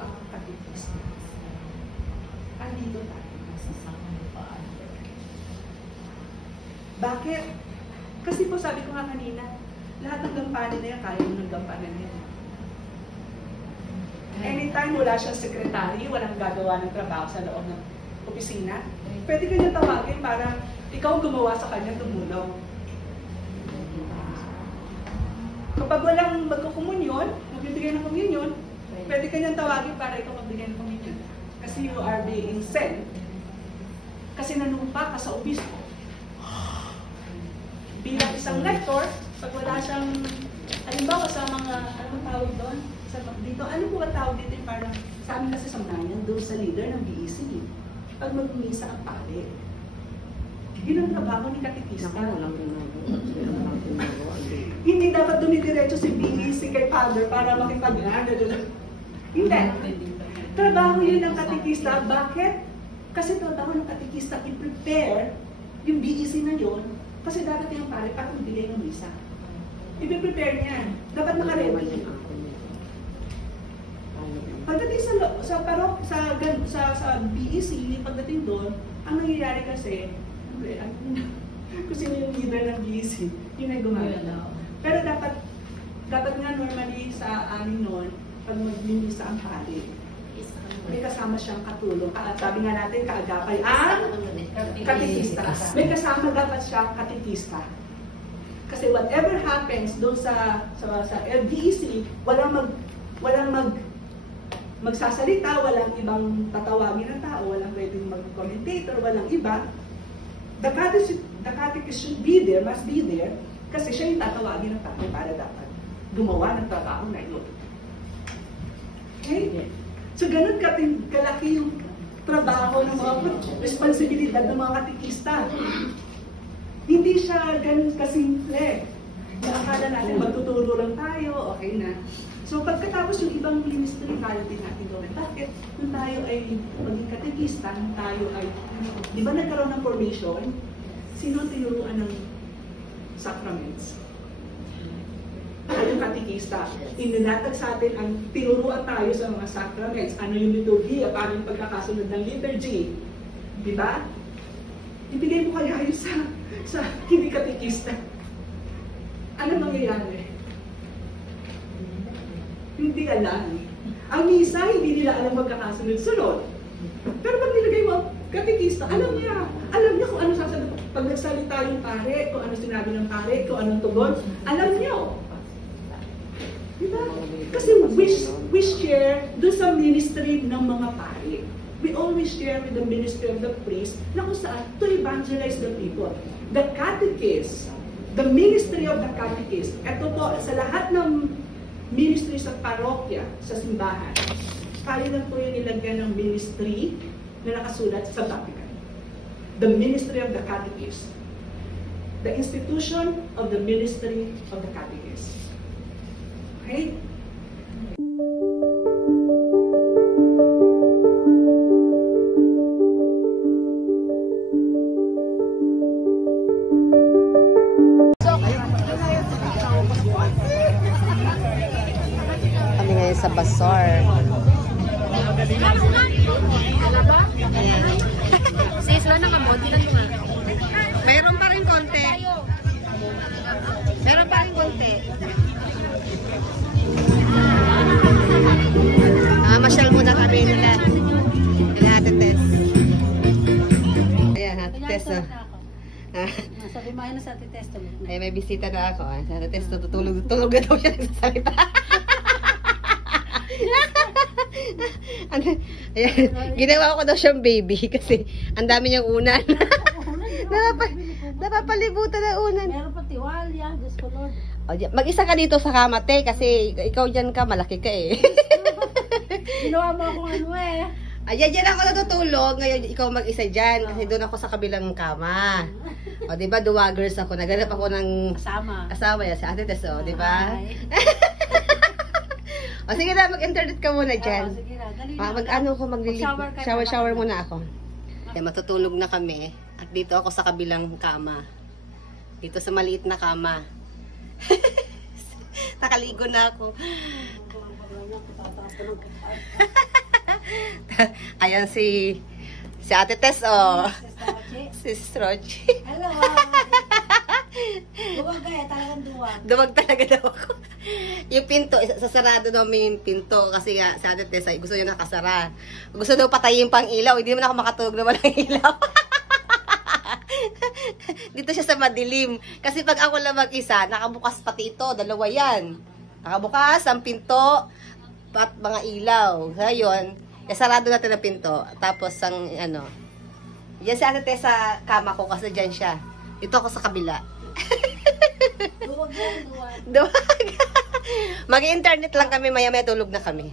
ang katikista. Andito tayo. Bakit? Kasi po sabi ko nga kanina, lahat ng gampanin na yan, kaya mo ng gampanan yan. Anytime wala siyang sekretary, walang gagawa ng trabaho sa loob ng opisina, pwede kanya tawagin para ikaw gumawa sa kanya tumulong. Kapag walang magkukumunyon, magbibigay ng komunyon, pwede kanyang tawagin para ikaw magbigay ng komunyon. Kasi you are being sent. Kasi nanumpa ka sa obispo. Bilang isang lector, pag wala siyang, halimbawa sa mga, anong tawag doon? Dito, ano po ang tawag dito? Parang, sa amin kasi sa Manyan, doon sa leader ng BEC, pag mag-misa ang pare. Yun ang trabaho ni katikista. Hindi dapat dumidiretso si BEC kay Father para makipag-ano. Hindi. Trabaho yun ng katikista. Bakit? Kasi trabaho ng katikista i-prepare yung BEC na yun. Kasi dapat yung pare para magbigay ng misa. I-prepare niya. Dapat naka-ready. Pagdating sa BEC, pagdating doon, ang nangyayari kasi, kung sino yung leader ng BEC, yun ay gumagalaw. Pero dapat nga normally sa amin noon, pag mag-misa ang pare, may kasama siyang katulong. Sabi nga natin, kaagapay ang katikista. May kasama dapat siya katikista. Kasi whatever happens doon sa BEC, walang magsasalita, walang ibang tatawagin ng tao, walang pwedeng mag-commentator, walang iba. The catechist should be there, must be there, kasi siya yung tatawagin ng tao para dapat gumawa ng trabaho na yun. Okay? So, ganun kalaki yung trabaho ng mga responsibilidad ng mga katikista. Hindi siya ganun kasimple. Nakakala natin magtuturo lang tayo, okay na. So, pagkatapos yung ibang ministry, tayo din natin gawin. Bakit? Nung tayo ay maging katekista, nung tayo ay, di ba nagkaroon ng formation? Sino ang tinuruan ng sacraments? Yung katekista. Inilatag sa atin ang tinuruan tayo sa mga sacraments. Ano yung liturgia? Paano yung pagkakasunod ng liturgy? Di ba? Ibigay mo kaya yun sa hindi katekista. Ano mangyayari? Hindi alam. Ang misa, hindi nila alam magkakasunod-sunod. Pero pag nilagay mo ang katekista, alam niya kung ano sasagot. Pag nagsalita yung pare, kung ano sinabi ng pare, kung anong tugon, alam niyo. Diba? Kasi we share doon sa ministry ng mga pare. We always share with the ministry of the priest na kung saan to evangelize the people. The catechist, the ministry of the catechist, ito po, sa lahat ng ministry sa parokya, sa simbahan, kaya lang po yung nilagyan ng ministry na nakasulat sa Vatican. The ministry of the catechist. The institution of the ministry of the catechist. Okay? Sa bazaar. Sis, wala na kamote lang nga. Mayroon pa rin konti. Meron pa rin konti. Masyal muna kami nila. Nila Ate Tess. Ayan, Ate Tess. Sabi mo na sa Ate Tess. Ay, may bisita na ako. Sa Ate Tess, tutulog na daw siya sa salita. Ayan, ginawa ko daw siyang baby kasi ang dami niyang unan. Napapalibutan na unan. Meron pa tiwalya, Diyos ko Lord. Mag-isa ka dito sa kamate kasi ikaw dyan ka, malaki ka eh. Ginawa mo akong ano eh. Ayan, dyan ako natutulog. Ngayon, ikaw mag-isa dyan kasi doon ako sa kabilang kama. O, diba, duwagers ako. Naganap ako ng asawa yan, si Ate Tess, o, diba? O, sige na, mag-internet ka muna dyan. Sige na, dali na. Shower muna ako. Okay, matutulog na kami. At dito ako sa kabilang kama. Dito sa maliit na kama. Nakaligo na ako. na, patatapon ng kapal. Ayan si Ate Tess, oh. Sister Roche. Si Roche. Hello, duwag kaya, talagang duwag. Duwag talaga daw ako. Yung pinto, sasarado namin yung pinto kasi nga sa Ate Tess ay gusto niya nakasara. Gusto daw patayin pang ilaw, hindi naman ako makatulog na walang ilaw. Dito siya sa madilim. Kasi pag ako lang mag-isa, nakabukas pati ito, dalawa yan. Nakabukas ang pinto at mga ilaw. Ngayon, sarado natin ang pinto. Tapos ang yan si Ate Tess sa kama ko kasi dyan siya. Dito ako sa kabila. Duwag yan, duwag. Duwag. Mag-internet lang kami, maya-maya tulog na kami.